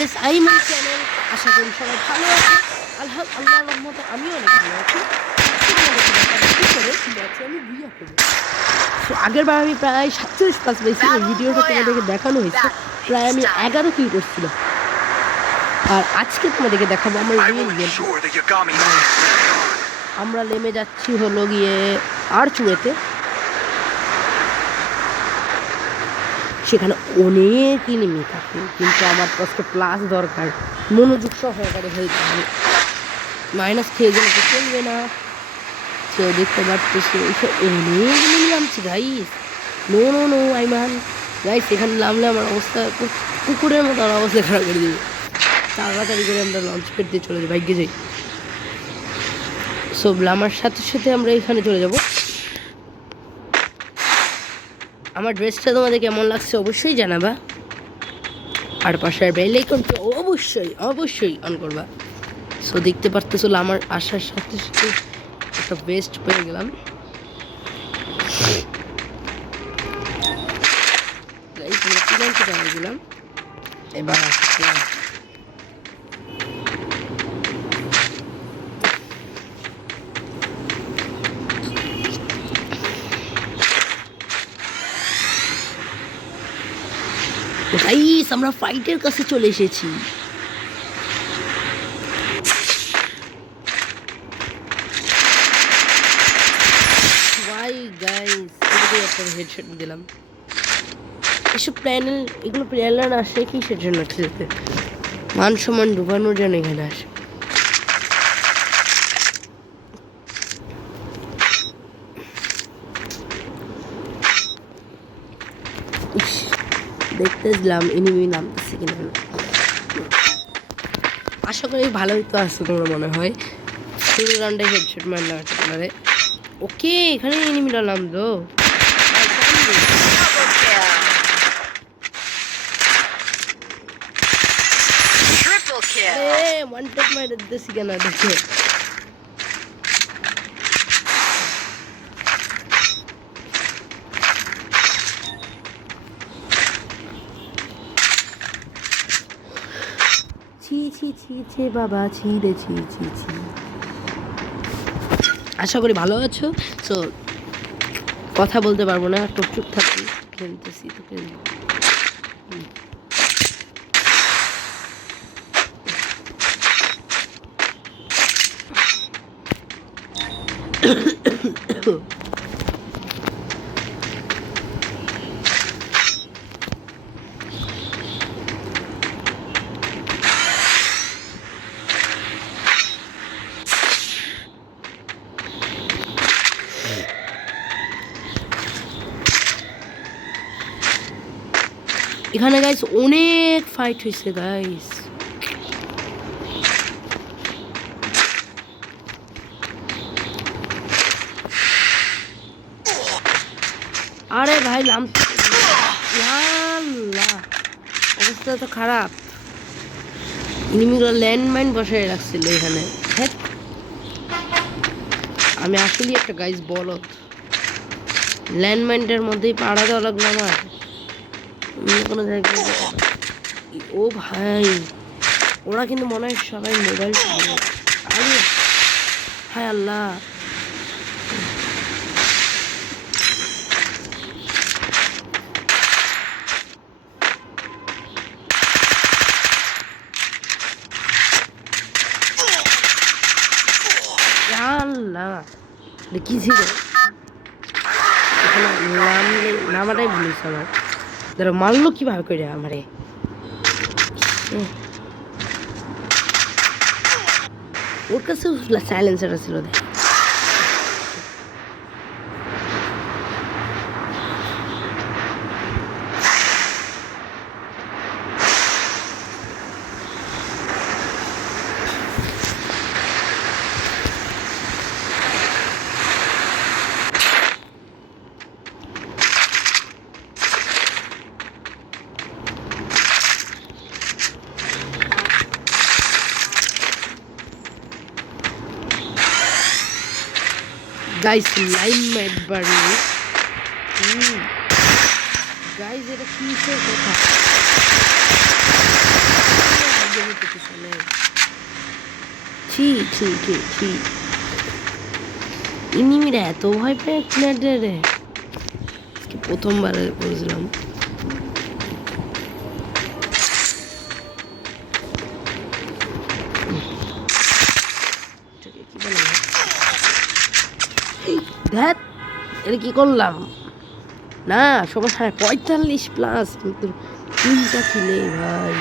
This I my channel. আশা করি সবাই ভালো আছে। আল্লাহর রহমতে আমিও অনেক ভালো আছি। আমি বুঝা করবো। আগের বার আমি প্রায় 47 পাস পেয়েছি। এই ভিডিওটা তোমাদেরকে দেখানো হয়েছে, প্রায় আমি 11 কিল করছিলাম। আর আজকে তোমাদেরকে দেখাবো আমার রিয়েল গেম। আমরা নেমে যাচ্ছি হলো গিয়ে আর্চওয়েতে। সেখানে অনেক এনিমি থাকে, কিন্তু আমার তো আজকে প্লাস দরকার, মনোযোগ সহকারে হয়েছে। মাইনাস খেয়ে গেলে তো চলবে না। কেউ দেখতে পারতেছে অনেক এনিমি নামছে গাইস। নো নো নো আইমান গাইস, এখানে নামলে আমার অবস্থা কুকুরের মতো আমার অবস্থা খারাপ করে দেবে। তাড়াতাড়ি করে আমরা লঞ্চ প্যাড দিয়ে চলে যাই, বাইকে যাই। সব আমার সাথে সাথে আমরা এখানে চলে যাব। আমার ড্রেসটা তোমাদের কেমন লাগছে অবশ্যই জানাবা। আর পাশের বেল আইকনটা অবশ্যই অবশ্যই অন করবা। সো দেখতে পারতেছো আমার আসার সাথে সাথে একটা বেস্ট পেয়ে গেলাম। গাইস আমরা তিনটা পেয়ে গেলাম। এবার আসলাম গাইস, আমরা ফাইটের কাছে চলে এসেছি। ভাই গাইস, একটা হেডশট দিলাম। এসব প্ল্যানেল, এগুলো প্লেয়ার আসে কিসের জন্য খেলতে? মান সম্মান ডুবানোর জন্য এখানে আসে। দেখতেছিলাম এনিমি নামতেছে কিনা। আশা করি ভালোই তো আছে তোমরা মনে হয়। শুরু রাউন্ডে হেডশট মারলাম একটা কালারে। ওকে, এখানে এনিমিটা নামলো। ওয়ান ট্যাপ মাইরে দিতেছি কেন দেখে। ছি ছি ছি ছি বাবা, ছি রে ছি ছি ছি। আশা করি ভালো আছো। সো কথা বলতে পারবো না, চুপ থাকি। খেলতেছি তো খেলবো। এখানে গাইস অনেক ফাইট হয়েছে গাইস। আরে ভাই নাম অবস্থা তো খারাপ। এনিমিগুলো ল্যান্ডমাইন বসায় রাখছিল এখানে। আমি আসলে একটা গাইস বলদ, ল্যান্ডমাইনটার মধ্যেই পাড়া দেওয়া লাগলো আমার। কোনো জায়গায় ও ভাই, ওরা কিন্তু মনে হয় সবাই মোবাইল চালায়। আরে হায় আল্লাহ, কি ছিল নামাটাই ভুলিস আমার। ধরো মারলো কিভাবে করে আমারে। ওর কাছে সাইলেন্সার ছিল দেখ। গাইস লাইন ম্যাট বাড়িয়ে গাইস, এটা কিসের কথা? পিছনে ছি ছি ছি ছি ইনিমিরা এত ভয় পায় রে প্রথমবার বুঝলাম ধ্যাত এটা কি করলাম না সমস্যা 45+ কিন্তু 3টা কিলে ভাই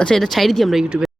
আচ্ছা এটা ছাইড়ে দিই আমরা ইউটিউবে